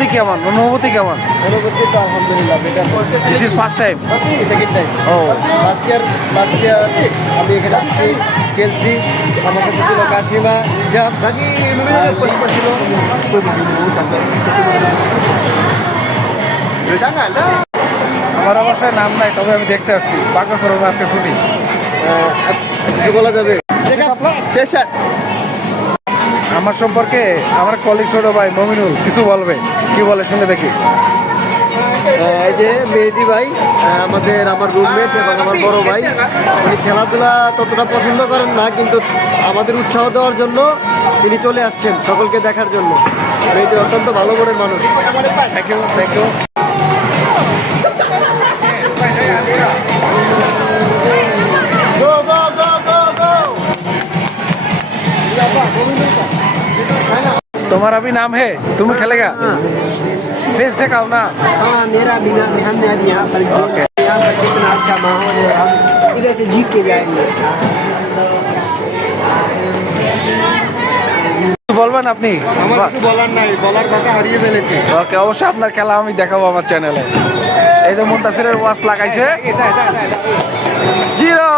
অনুভূতি কেমন? অনুভূতি তো আলহামদুলিল্লাহ better. This is first time. Second time. ও লাস্ট ইয়ার আমি এখানে আসছি, খেলছি। আমার সাথে ছিল কাশিমা, ইজাম, ছিল। আমার অবশ্যই নাম নাই, তবে আমি দেখতে আসছি বাঁকা করবো আজকে ছুটি। কিছু বলা যাবে? আমার সম্পর্কে আমার কলিগ ছোট ভাই মমিনুল কিছু বলবে, কি বলে শুনে দেখি। এই যে মেহেদি ভাই, আমার রুমমেট এবং আমার বড় ভাই, উনি খেলাধুলা ততটা পছন্দ করেন না, কিন্তু আমাদের উৎসাহ দেওয়ার জন্য তিনি চলে আসছেন সকলকে দেখার জন্য। মেহেদি অত্যন্ত ভালো মনের মানুষ। Thank you. तुम्हारा भी नाम है, तुम खेलेगा? फेस दिखाओ ना। हाँ, मेरा भी नाम है। हमने अभी यहाँ पर यहाँ पर कितना अच्छा माहौल है, हम इधर से जीत के जाएंगे। বলবেন আপনি? আমার কিছু বলার নাই, বলার কথা হারিয়ে ফেলেছি। ওকে, অবশ্যই আপনার খেলা আমি দেখাবো আমার চ্যানেলে। এই যে মুনতাসিরের ওয়াচ লাগাইছে 0।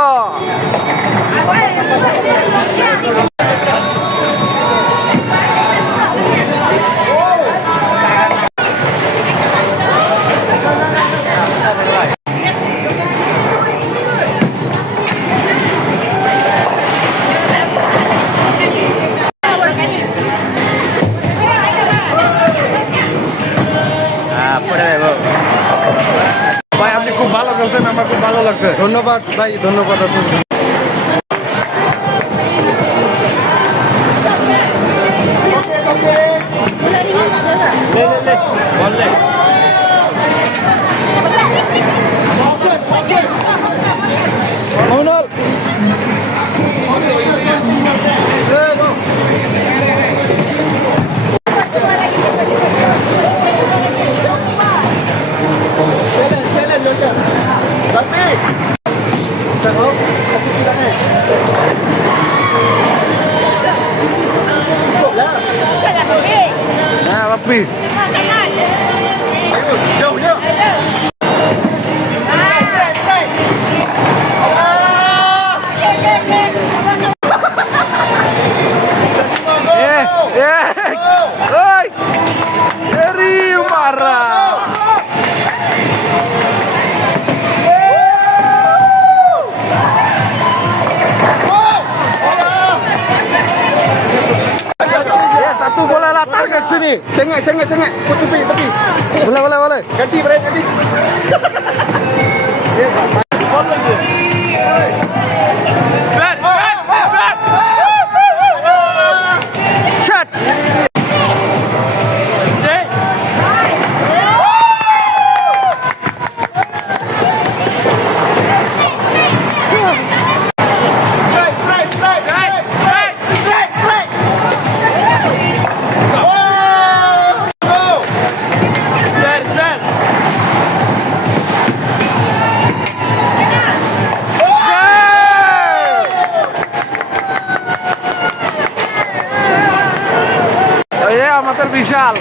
ভাই আপনি খুব ভালো খেলছেন, আমার খুব ভালো লাগছে। ধন্যবাদ ভাই, ধন্যবাদ। হ্যাঁ Bappi, satu bola lah target sini. Sengit. Put tepi. Boleh. Ganti. Shot. amatir visual.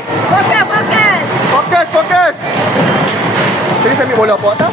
Fokus. Jadi saya boleh apa tak?